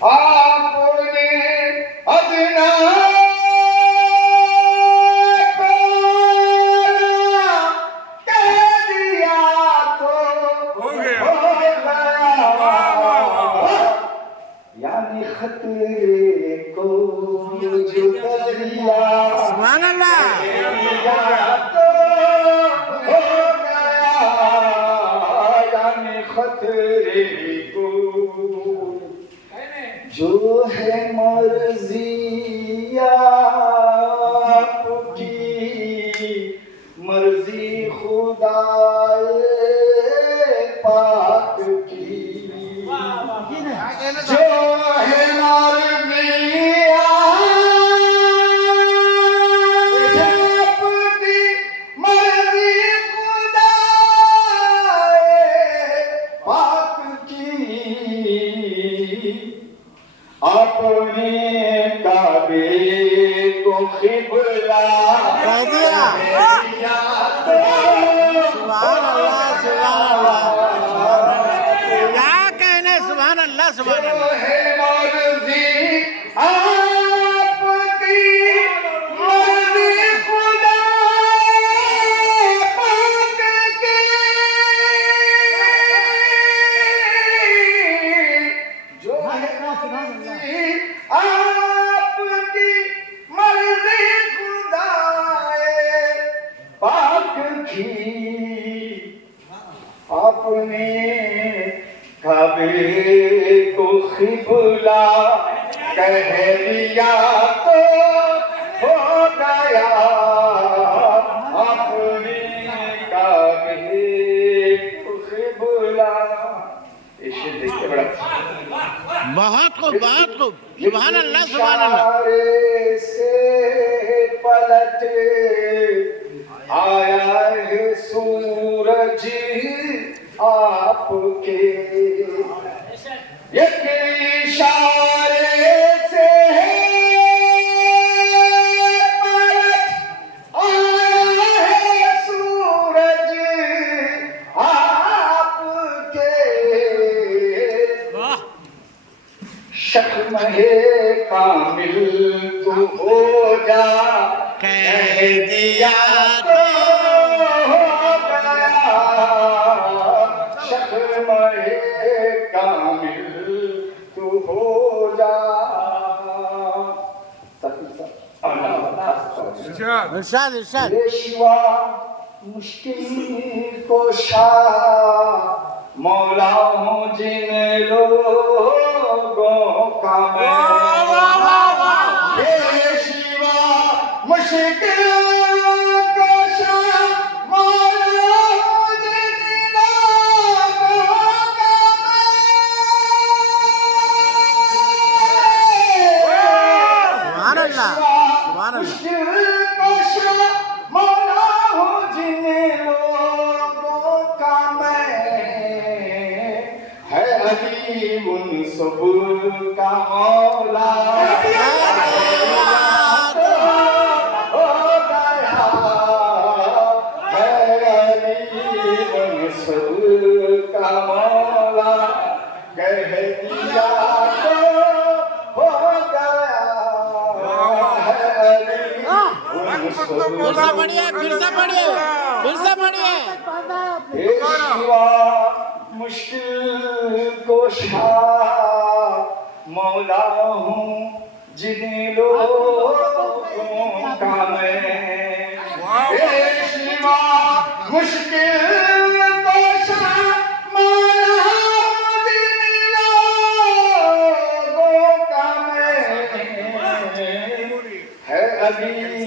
आपने अदना को कह दिया तो हो गया। हो गया। यानी खतरे को जो दरिया सुभान अल्लाह। दिया तो हो गया। यानी खतरे को जो है मर्जी आपकी, मर्जी खुदाए पाक की। जो है मर्जी आपकी, मर्जी खुदाए पाक की। अपने काबे को क़िबला कह दिया। तो सुभान अल्लाह, सुभान अल्लाह, सुभान अल्लाह। क्या कहने, सुभान अल्लाह, सुभान जो अल्लाह। है मर्जी आपकी, मर्जी खुदाए पाक की। जो है मर्जी आपकी, मर्जी खुदाए पाक की। अपने काबे को क़िबला कह दिया तो हो गया। अपने काबे को क़िबला। ये शेर देखिए बड़ा बहुत खूब, बहुत खूब। सुभान अल्लाह, सुभान अल्लाह। इशारे से पलट आया है सूरज आपके। एक इशारे से पलट आया है सूरज आपके। शक्म है कामिल तू हो जा, कह दिया तो हो गया। शक्म है कामिल तू हो जा। इरशाद, इरशाद। ये शिवा मुश्किल को शाह मौला हूँ जिन लोगों का मैं। ये शिवा मुश्किल को शाह मौला हूँ जिन लोगों का मैं। सुभान अल्लाह, सुभान अल्लाह। मुश्किल को शाह मौला हूँ जिन लोगों का मैं। है अली उन सब का मौला तो हो गया। है अली उन सब का मौला कह दिया तो हो गया। है अली उन सब फिर से पढ़िए, फिर से पढ़िए, फिर से पढ़िए। हे शिवा मुश्किल को शाह मौला हूँ जिन लोगों का मैं। हे शिवा मुश्किल को शाह मौला हूँ जिन लोगों का मैं। है अली